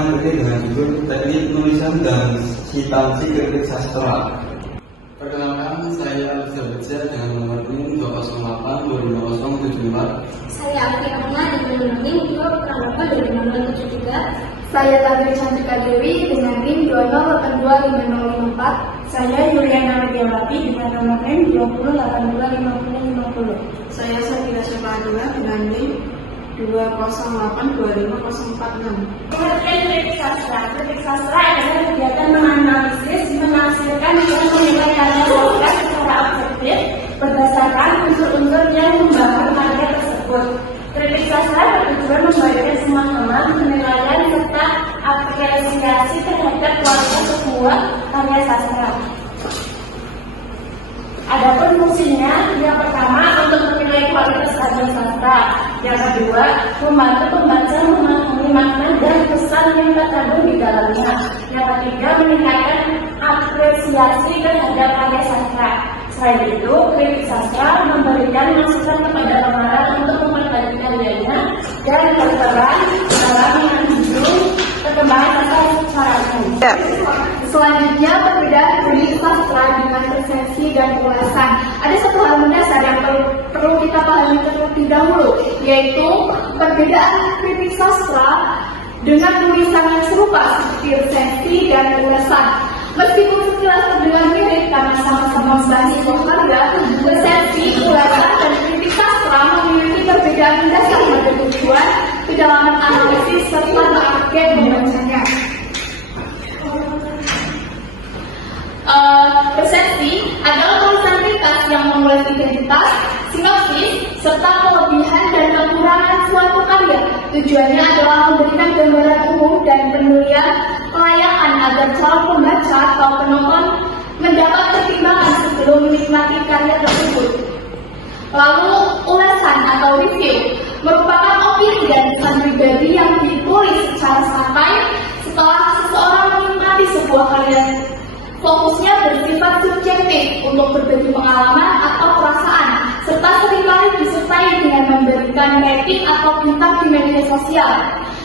materi dengan judul Teknik Penulisan dan Sitansi Kritik Sastra. Perkenalkan, saya Alisa Beja dengan nomor NIM 208-25074. Saya Afi Amna dengan NIM 208-25073. Saya Tabir Chandrika Dewi dengan NIM 2082554. Saya Yuliana Widiawati dengan nomor NIM 2082550. Saya Sabila Syafadila dengan NIM 208-25046. Pengertian kritik sastra. Kritik sastra adalah kegiatan menganalisis, menafsirkan, dan menilai karya sastra secara objektif berdasarkan unsur-unsur yang membangun karya tersebut. Kritik sastra bertujuan memberikan pemahaman, penilaian, serta apresiasi terhadap kualitas sebuah karya sastra. Adapun fungsinya, yang pertama untuk menilai kualitas karya sastra, yang kedua membantu pembaca memahami makna dan pesan yang terkandung di dalamnya, yang ketiga meningkatkan apresiasi terhadap karya sastra. Selain itu, kritik sastra memberikan masukan kepada pengarang untuk memperbaiki karyanya dan berperan dalam menunjukkan perkembangan sastra secara umum. Selanjutnya, perbedaan kritik sastra dengan resensi dan ulasan. Ada satu hal mendasar yang perlu kita pahami terlebih dahulu, yaitu perbedaan kritik sastra dengan tulisan yang serupa seperti resensi dan ulasan. Meskipun sekilas terdengar mirip karena sama-sama membahas sebuah karya, resensi, ulasan, dan kritik sastra memiliki perbedaan mendasar pada tujuan, kedalaman analisis, serta target pembacanya. Resensi adalah tulisan ringkas yang mengulas identitas, sinopsis, serta kelebihan dan kekurangan suatu karya. Tujuannya adalah memberikan gambaran umum dan penilaian kelayakan agar calon pembaca atau penonton mendapat pertimbangan sebelum menikmati karya tersebut. Lalu, ulasan atau review merupakan opini dan pesan pribadi yang ditulis secara santai setelah seseorang menikmati sebuah karya. Fokusnya bersifat subjektif untuk berbagi pengalaman atau perasaan, serta seringkali disertai dengan memberikan rating atau bintang di media sosial.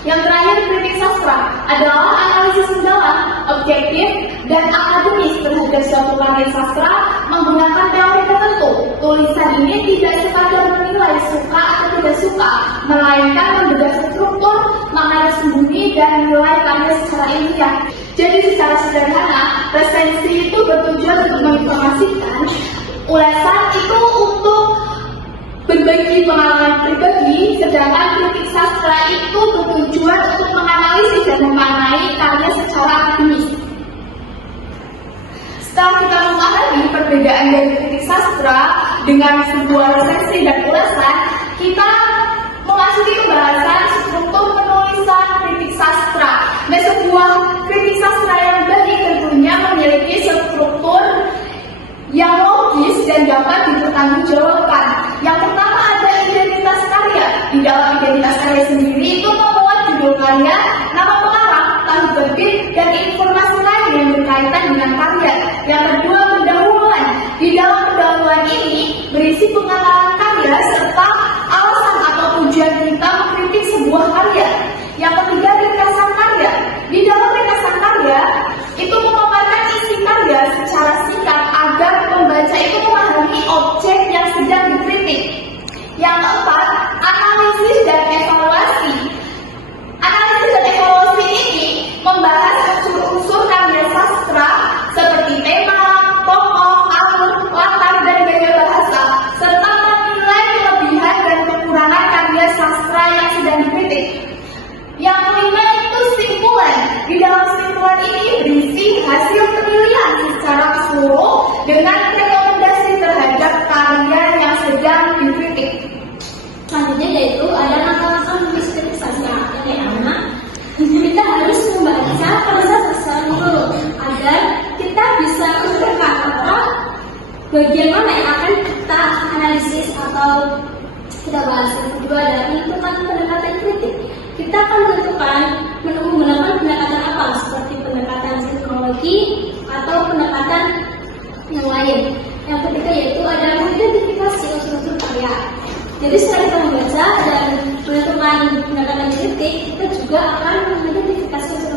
Yang terakhir, kritik sastra adalah analisis mendalam, objektif, dan akademis terhadap suatu karya sastra menggunakan teori tertentu. Tulisan ini tidak sekadar menilai suka atau tidak suka, melainkan membedah struktur, makna tersembunyi, dan menilai karya secara ilmiah. Jadi secara sederhana, resensi itu bertujuan untuk menginformasikan, ulasan itu untuk berbagi pengalaman pribadi, sedangkan kritik sastra itu bertujuan untuk menganalisis dan memaknai karya secara akademis. Setelah kita memahami perbedaan dari kritik sastra dengan sebuah resensi dan ulasan, kita memasuki pembahasan struktur penulisan kritik sastra. Nah, sebuah kritik sastra yang baik tentunya memiliki struktur yang logis dan dapat dipertanggungjawabkan. Yang pertama ada identitas karya. Di dalam identitas karya sendiri itu memuat judul karya, nama pengarang, tanggal terbit, dan informasi lain yang berkaitan dengan karya. Yang kedua, pendahuluan. Di dalam pendahuluan ini berisi pengenalan karya serta alasan atau tujuan kita mengkritik sebuah karya. Yang ketiga, ringkasan karya. Di dalam ringkasan karya itu memaparkan isi karya secara singkat agar pembaca itu memahami objek yang sedang dikritik. Yang keempat, analisis dan evaluasi. Analisis dan evaluasi ini membahas unsur-unsur karya sastra seperti tema, tokoh, alur, latar, dan gaya bahasa, serta menilai kelebihan dan kekurangan karya sastra yang sedang dikritik. Yang kelima itu simpulan. Di dalam simpulan ini berisi hasil penilaian secara keseluruhan dengan rekomendasi terhadap karya yang sedang dikritik. Selanjutnya yaitu ada langkah-langkah menulis kritik sastra. Yang pertama, kita harus membaca pasal-pasal dulu agar kita bisa berkata bagian mana yang akan kita analisis atau kita bahas. Yang kedua adalah menentukan pendekatan kritik. Kita akan menggunakan pendekatan apa, seperti pendekatan teknologi atau pendekatan yang lain. Yang ketiga yaitu ada mengidentifikasi unsur-unsur karya. Jadi setelah kita membaca dan menentukan pendekatan kritik, kita juga akan mengidentifikasi unsur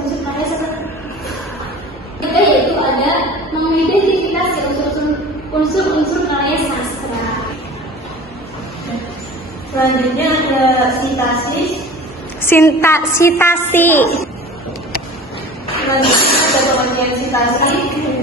Selanjutnya ada sitasi. Sitasi. Selanjutnya ada pengertian sitasi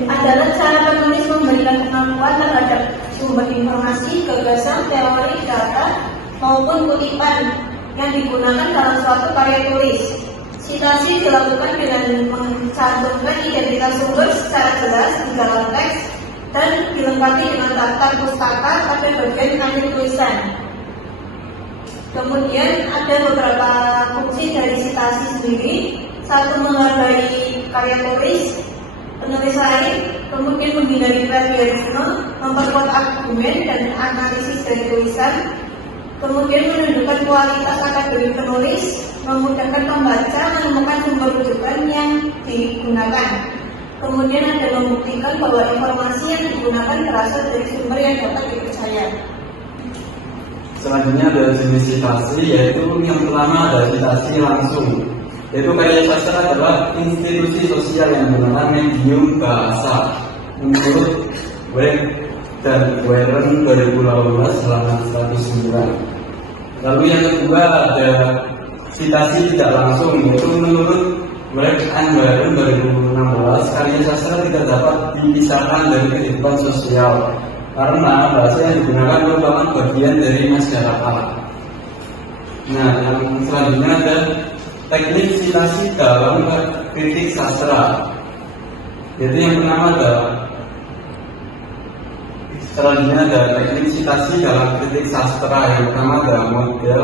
adalah cara penulis memberikan pengakuan terhadap sumber informasi, gagasan, teori, data, maupun kutipan yang digunakan dalam suatu karya tulis. Sitasi dilakukan dengan mencantumkan identitas sumber secara jelas di dalam teks dan dilengkapi dengan daftar pustaka pada bagian akhir tulisan. Kemudian ada beberapa fungsi dari sitasi sendiri. Satu, menghargai karya tulis penulis lain, kemudian menghindari plagiarisme, memperkuat argumen dan analisis dari tulisan, kemudian menunjukkan kualitas akademik penulis, memudahkan pembaca menemukan sumber rujukan yang digunakan. Kemudian ada membuktikan bahwa informasi yang digunakan berasal dari sumber yang dapat dipercaya. Selanjutnya ada jenis sitasi, yaitu yang pertama ada sitasi langsung. Yaitu karya sastra adalah institusi sosial yang menggunakan medium bahasa menurut Webb dan Warren 2018 halaman 109. Lalu yang kedua ada sitasi tidak langsung, yaitu menurut Webb dan Warren 2016 karya sastra tidak dapat dipisahkan dari kehidupan sosial karena bahasa yang digunakan merupakan bagian dari masyarakat. Nah, yang selanjutnya ada teknik sitasi dalam kritik sastra. Jadi yang pertama ada teknik sitasi dalam kritik sastra. Yang pertama ada model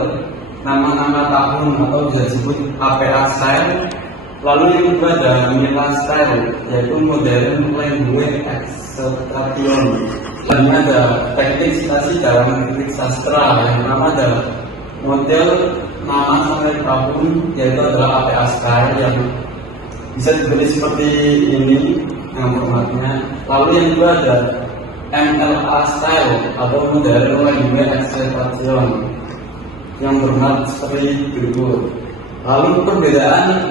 nama-nama tahun atau bisa disebut APA style. Lalu yang kedua ada Mila style, yaitu modern language extraction. Selanjutnya ada teknik sitasi dalam kritik sastra. Yang pertama ada model nama sampai tahun, yaitu adalah APA style yang bisa ditulis seperti ini yang formatnya. Lalu yang kedua ada MLA style atau modern language extraction yang berformat seperti berikut. Lalu perbedaan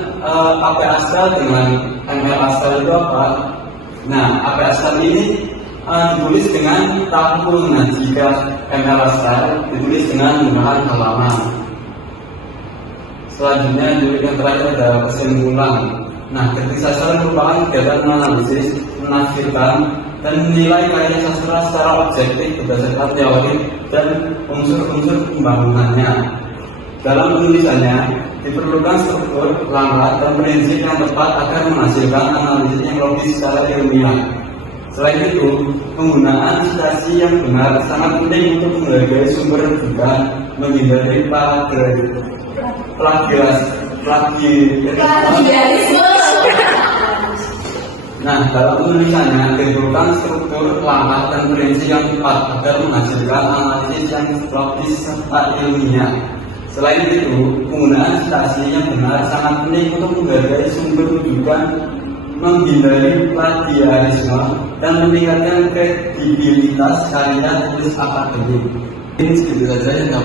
APA style dengan MLA style itu apa? Nah, APA style ini ditulis dengan tahun. Nah, jika MLA style ditulis dengan menggunakan halaman. Selanjutnya yang terakhir ada kesimpulan. Nah, kritik sastra merupakan kegiatan menganalisis, menafsirkan, dan menilai karya sastra secara objektif berdasarkan teori dan unsur-unsur pembangunannya. Dalam penulisannya diperlukan struktur, langkah, dan prinsip yang tepat agar menghasilkan analisis yang logis secara ilmiah. Selain itu, penggunaan sitasi yang benar sangat penting untuk menghargai sumber rujukan, menghindari plagiarisme. Nah, dalam penulisannya diperlukan struktur, langkah, dan prinsip yang tepat agar menghasilkan analisis yang logis serta ilmiah. Selain itu, penggunaan sitasi yang benar sangat penting untuk menghargai sumber rujukan, menghindari plagiarisme, dan meningkatkan kredibilitas karya tulis akademik. Ini segitu saja yang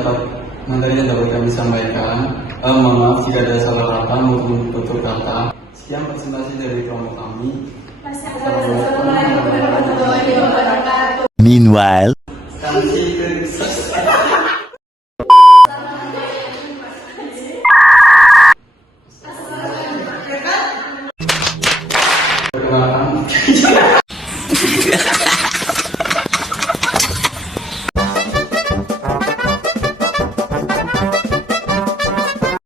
materi yang dapat kami sampaikan. Mohon maaf jika ada salah kata maupun tutur kata. Sekian presentasi dari kelompok kami. Assalamualaikum warahmatullahi wabarakatuh. Meanwhile, Sanksi kritik sastra.